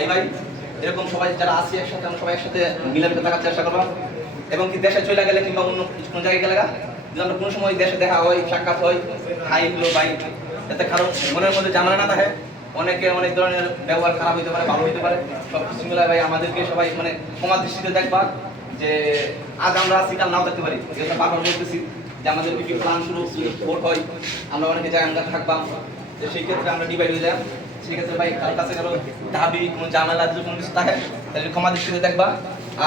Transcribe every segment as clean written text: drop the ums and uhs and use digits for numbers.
ভাই ভাই এরকম সবাই যারা আছি একসাথে আমরা সবাই একসাথে মিলেমিশে থাকার চেষ্টা করবো এবং কি দেশে চলে গেলে কিংবা অন্য কোনো জায়গায় গেলে যদি আমরা কোনো সময় দেশে দেখা হয় সাক্ষাৎ হয় হাই হলো ভাই যাতে কারো মনের মধ্যে ঝামেলা না থাকে অনেকে অনেক ধরনের ব্যবহার খারাপ হইতে পারে ভালো হইতে পারে সব কিছু মিলায় ভাই আমাদেরকে সবাই মানে ক্ষমা দৃষ্টিতে দেখবা যে আজ আমরা আছি কাল নাও থাকতে পারি যেটা বারবার বলতেছি যে আমাদের কি প্ল্যান শুরু ভোট হয় আমরা অনেকে যাই আমরা থাকবাম যে সেই ক্ষেত্রে আমরা ডিভাইড হয়ে যাই সেই ক্ষেত্রে ভাই কার কাছে কারো দাবি কোনো ঝামেলা যদি কোনো কিছু থাকে তাহলে ক্ষমা দৃষ্টিতে দেখবা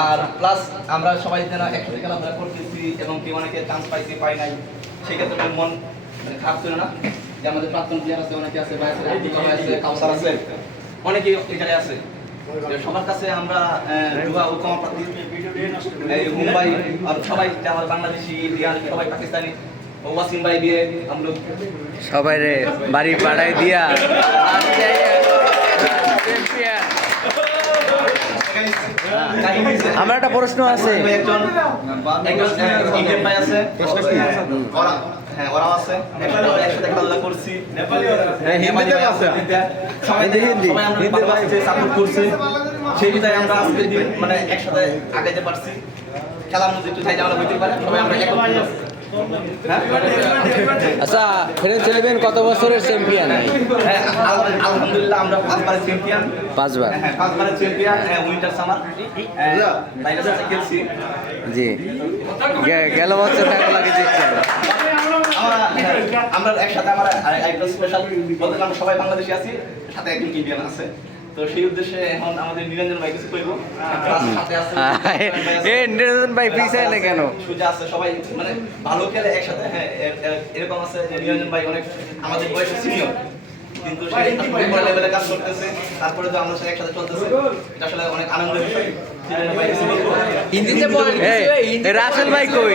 আর প্লাস আমরা সবাই যেন একসাথে খেলাধুলা করতেছি এবং কি অনেকে চান্স পাইছি পাই নাই সেই ক্ষেত্রে মন খারাপ ছিল না যে আমাদের প্রাক্তন প্লেয়ার আছে অনেকে আছে ভাই আছে কাউসার আছে অনেকে এই জায়গায় আছে সবার কাছে আমরা দুয়া ও ক্ষমা প্রার্থী মুম্বাই আর সবাই আমার বাংলাদেশি ইন্ডিয়ান সবাই পাকিস্তানি ওয়াসিম ভাই দিয়ে আমরা সবাই রে বাড়ি পাড়াই দিয়া আমার একটা প্রশ্ন আছে একজন ইন্ডিয়ান ভাই আছে প্রশ্ন কি হ্যাঁ ওরাও আছে একসাথে খেলা করছি হিন্দিতে আছে হিন্দি আমরা সাপোর্ট করছি সেই বিধায় আমরা আজকে মানে একসাথে আগাইতে পারছি খেলার মধ্যে একটু চাই আমরা হইতে পারে সবাই আমরা আচ্ছা ফ্রেন্ডস ইলেভেন কত বছরের চ্যাম্পিয়ন? হ্যাঁ আলহামদুলিল্লাহ আমরা 5 বারের চ্যাম্পিয়ন 5 বার হ্যাঁ 5 বারের চ্যাম্পিয়ন উইন্টার সামার বাইরে খেলছি জি গেল বছর টাকা লাগে জিতছেন আমরা একসাথে আমার একটা স্পেশাল বলতে আমরা সবাই বাংলাদেশি আছি সাথে একজন ইন্ডিয়ান আছে তো সেই উদ্দেশ্যে এখন আমাদের নিরঞ্জন ভাই কিছু কইব সাথে আছে এই নিরঞ্জন ভাই পিছায় না কেন সুজা আছে সবাই মানে ভালো খেলে একসাথে হ্যাঁ এরকম আছে যে নিরঞ্জন ভাই অনেক আমাদের বয়সে সিনিয়র কিন্তু সে উপর লেভেলে কাজ করতেছে তারপরে তো আমরা একসাথে চলতেছে এটা আসলে অনেক আনন্দের বিষয় নিরঞ্জন ভাই হিন্দিতে বলেন রাসেল ভাই কই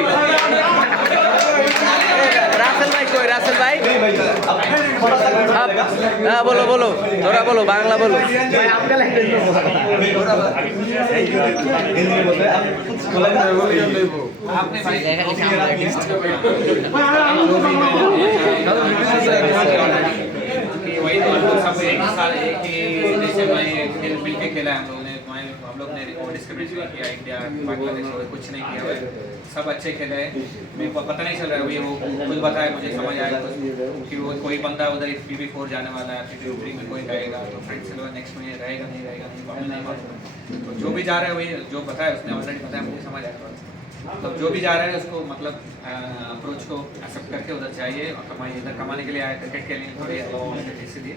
রাসেল ভাই কই রাসেল ভাই হ্যাঁ বলো বলো তোরা বলো বাংলা বলো वही तो हम लोग सब एक साल एक ही जैसे मैं मिल के खेला हम लोग ने डिस्क्रिमिनेशन किया इंडिया बांग्लादेश और कुछ नहीं किया है सब अच्छे खेले हैं मेरे को पता नहीं चल रहा है अभी वो कुछ बताया मुझे समझ आया कि वो कोई बंदा उधर PB4 जाने वाला है PB3 में कोई रहेगा तो फ्रेंड्स नेक्स्ट में रहेगा नहीं नहीं मालूम तो जो भी जा रहा है वही जो बताया उसने ऑलरेडी बताया मुझे समझ आया तो जो भी जा रहा है उसको मतलब अप्रोच को एक्सेप्ट करके उधर जाइए और इधर कमाने के लिए आए क्रिकेट के लिए थोड़ी इसलिए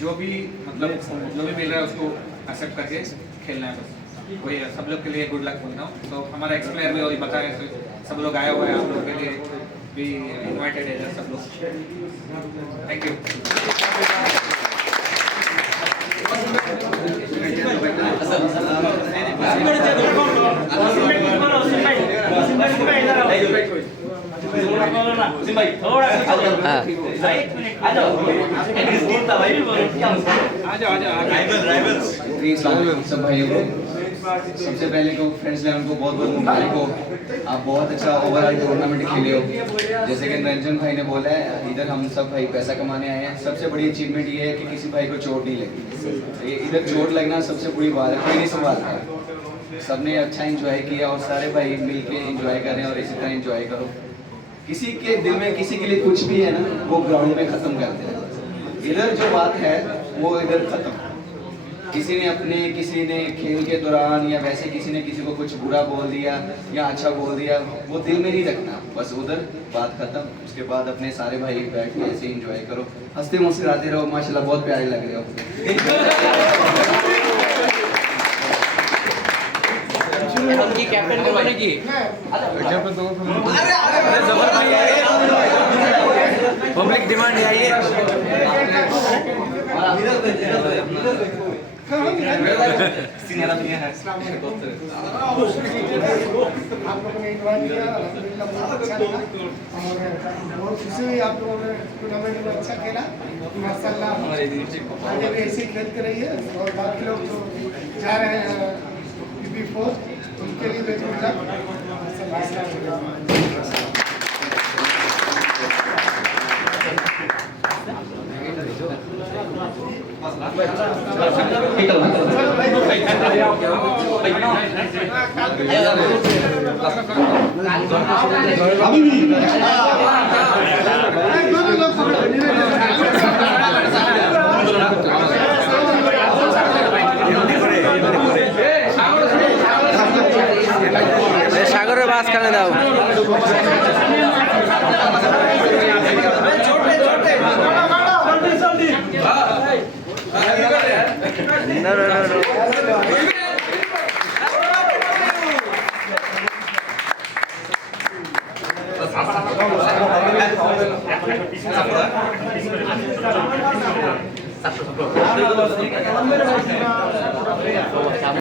जो भी मतलब जो भी मिल रहा है उसको एक्सेप्ट करके खेलना है बस वही सब लोग के लिए गुड लक बोलता हूँ तो हमारा एक्स प्लेयर भी वही बताया सब लोग आए हुए हैं आप लोग के लिए भी इन्वाइटेड है सब लोग थैंक यू सब भाइयों को सबसे पहले तो फ्रेंड्स इलेवन को बहुत बहुत मुबारक हो आप बहुत अच्छा ओवरऑल टूर्नामेंट खेले हो जैसे कि निरंजन भाई ने बोला है इधर हम सब भाई पैसा कमाने आए हैं सबसे बड़ी अचीवमेंट ये है कि किसी भाई को चोट नहीं लगी इधर चोट लगना सबसे बड़ी बात है कोई नहीं संभालता है सबने अच्छा एंजॉय किया और सारे भाई मिल के एंजॉय करें और इसी तरह एंजॉय करो किसी के दिल में किसी के लिए कुछ भी है ना वो ग्राउंड में खत्म करते हैं इधर जो बात है वो इधर खत्म किसी ने खेल के दौरान या वैसे किसी ने किसी को कुछ बुरा बोल दिया या अच्छा बोल दिया वो दिल में नहीं रखना बस उधर बात खत्म उसके बाद अपने सारे भाई बैठ के ऐसे एंजॉय करो हंसते मुस्कुराते रहो माशाल्लाह बहुत प्यारे लग रहे हो कैप्टन को बनेगी पब्लिक डिमांड है ये सीनियर आदमी है आप लोगों ने इन्वाइट किया अल्हम्दुलिल्लाह बहुत अच्छा लगा और बहुत खुशी हुई आप लोगों ने टूर्नामेंट में अच्छा खेला माशाल्लाह आगे भी ऐसे ही खेलते रहिए और बाकी लोग जो जा रहे हैं PB4 उनके लिए भी गुड लक माशाल्लाह সাগরের মাঝখানে দাও। No, no, no, no.